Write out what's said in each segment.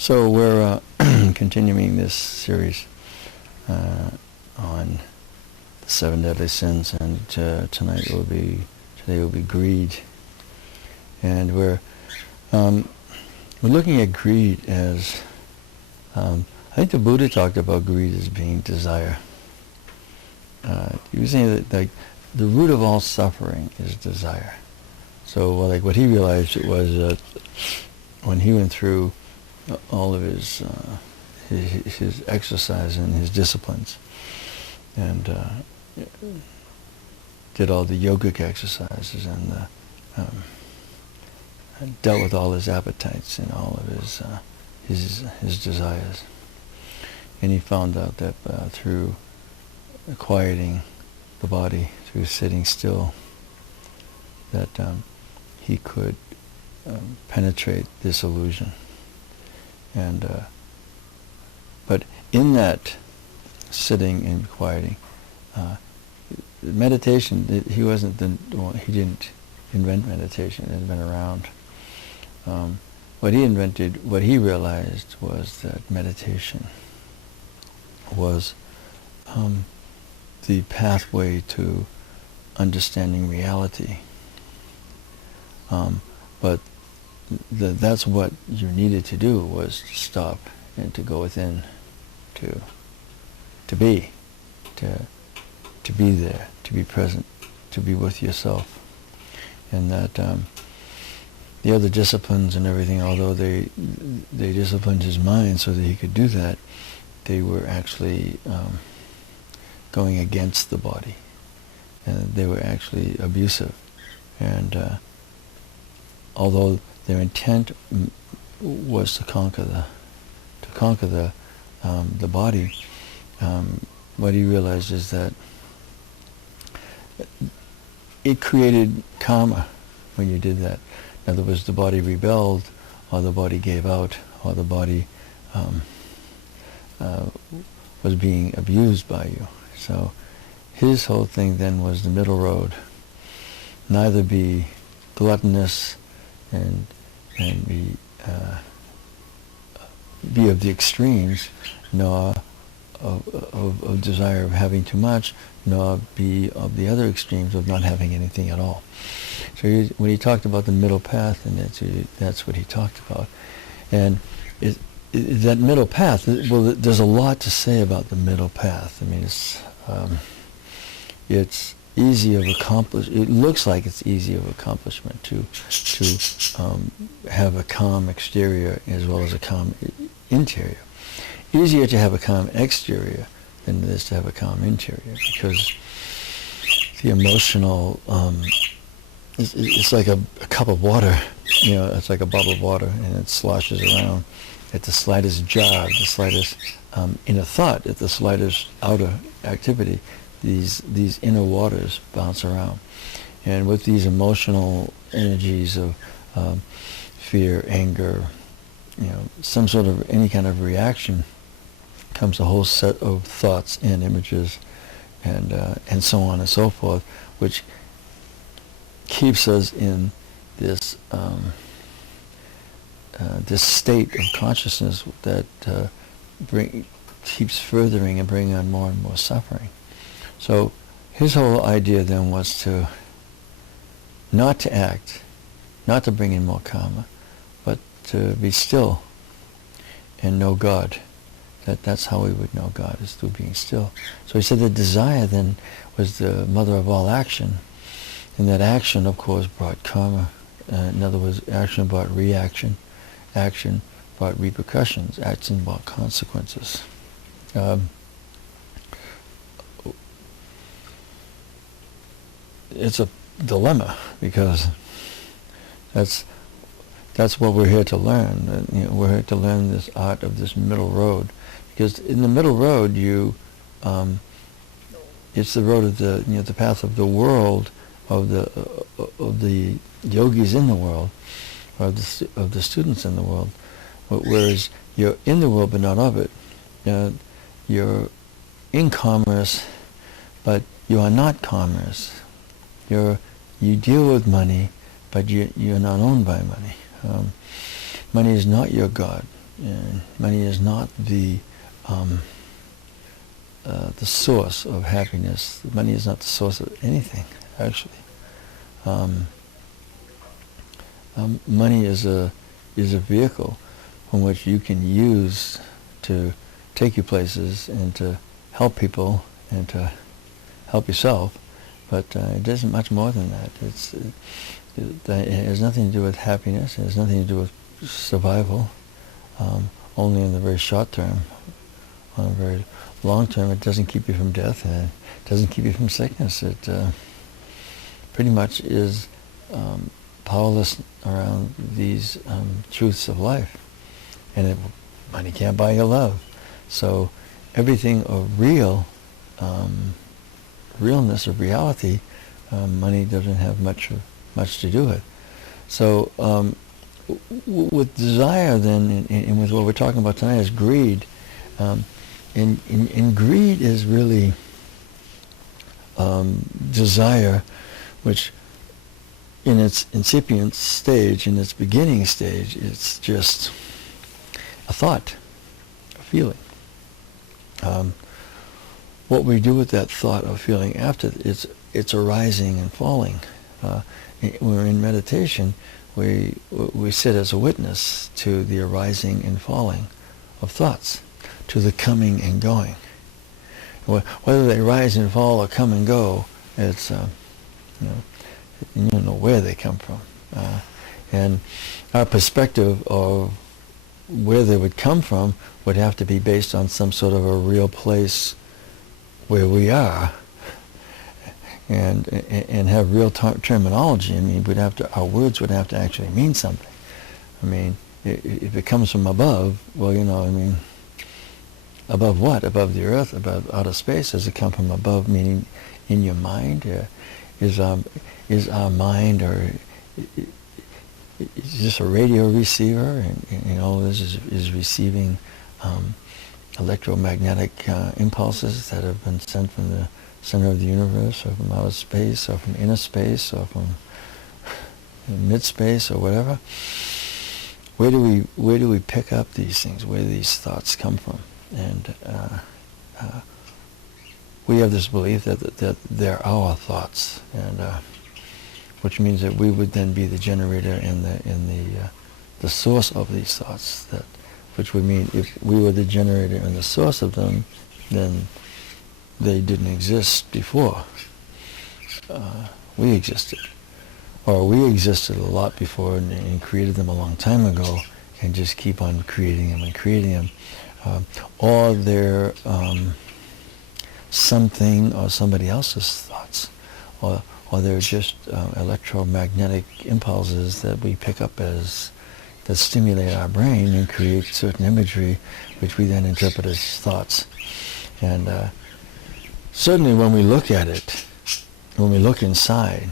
So we're continuing this series on the 7 deadly sins, and today will be greed, and we're looking at greed as I think the Buddha talked about greed as being desire. He was saying that like the root of all suffering is desire. So like what he realized it was when he went through all of his exercise and his disciplines, and did all the yogic exercises and dealt with all his appetites and all of his desires, and he found out that through quieting the body, through sitting still, that he could penetrate this illusion. And but in that sitting and quieting, meditation, he didn't invent meditation. It had been around. What he realized was that meditation was the pathway to understanding reality. But that's what you needed to do, was to stop and to go within, to be there, to be present, to be with yourself. And that the other disciplines and everything, although they disciplined his mind so that he could do that, they were actually going against the body, and they were actually abusive. And although their intent was to conquer the body, what he realized is that it created karma when you did that. In other words, the body rebelled, or the body gave out, or the body was being abused by you. So his whole thing then was the middle road. Neither be gluttonous and be of the extremes, nor of desire of having too much, nor be of the other extremes of not having anything at all. So when he talked about the middle path, and that's what he talked about. And that middle path, well, there's a lot to say about the middle path. I mean, it's easy of accomplishment. It looks like it's easy of accomplishment to have a calm exterior as well as a calm interior. Easier to have a calm exterior than it is to have a calm interior, because the emotional, it's like a cup of water, it's like a bottle of water, and it sloshes around at the slightest jar, the slightest inner thought, at the slightest outer activity. These inner waters bounce around, and with these emotional energies of fear, anger, some sort of any kind of reaction, comes a whole set of thoughts and images, and so on and so forth, which keeps us in this this state of consciousness that keeps furthering and bringing on more and more suffering. So his whole idea then was to not to act, not to bring in more karma, but to be still and know God. That's how we would know God, is through being still. So he said that desire then was the mother of all action, and that action, of course, brought karma. In other words, action brought reaction, action brought repercussions, action brought consequences. It's a dilemma, because that's what we're here to learn. We're here to learn this art of this middle road, because in the middle road, it's the road of the path of the world, of the yogis in the world, or of the students in the world. Whereas you're in the world but not of it. You're in commerce, but you are not commerce. You deal with money, but you're not owned by money. Money is not your God. money is not the source of happiness. Money is not the source of anything, actually. Money is a vehicle from which you can use to take you places and to help people and to help yourself, but it isn't much more than that. It has nothing to do with happiness. It has nothing to do with survival. Only in the very short term. On a very long term, it doesn't keep you from death, and it doesn't keep you from sickness. It pretty much is powerless around these truths of life. And money can't buy you love. So everything of realness, of reality, money doesn't have much to do with. So with desire, then, and with what we're talking about tonight, is greed. And greed is really desire, which in its incipient stage, in its beginning stage, it's just a thought, a feeling. What we do with that thought or feeling after it's arising and falling. When we're in meditation, we sit as a witness to the arising and falling of thoughts, to the coming and going. Whether they rise and fall or come and go, it's you don't know where they come from, and our perspective of where they would come from would have to be based on some sort of a real place where we are, and have real terminology. I mean, our words would have to actually mean something. I mean, if it comes from above, well, above what? Above the earth? Above outer space? Does it come from above? Meaning, in your mind? Is our mind, or is this a radio receiver? And all this is receiving electromagnetic impulses that have been sent from the center of the universe, or from outer space, or from inner space, or from mid-space, or whatever. Where do we pick up these things? Where do these thoughts come from? And we have this belief that they're our thoughts, and which means that we would then be the generator and the source of these thoughts. Which would mean if we were the generator and the source of them, then they didn't exist before. We existed. Or we existed a lot before and created them a long time ago, and just keep on creating them and creating them. Or they're something or somebody else's thoughts. Or they're just electromagnetic impulses that we pick up that stimulate our brain and create certain imagery, which we then interpret as thoughts. And certainly when we look at it, when we look inside,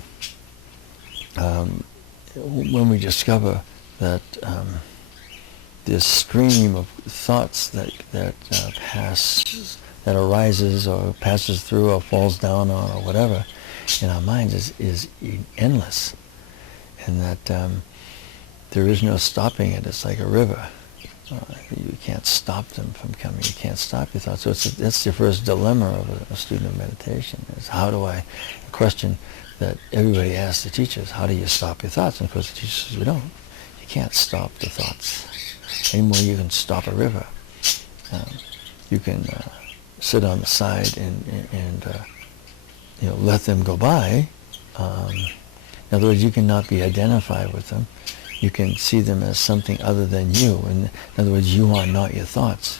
when we discover that this stream of thoughts that arises or passes through or falls down on or whatever in our minds is endless, and that there is no stopping it. It's like a river. You can't stop them from coming. You can't stop your thoughts. So that's the first dilemma of a student of meditation, is how do I, a question that everybody asks the teachers, how do you stop your thoughts? And of course the teacher says, we don't. You can't stop the thoughts. Any more you can stop a river. You can sit on the side and let them go by. In other words, you cannot be identified with them. You can see them as something other than you. In other words, you are not your thoughts.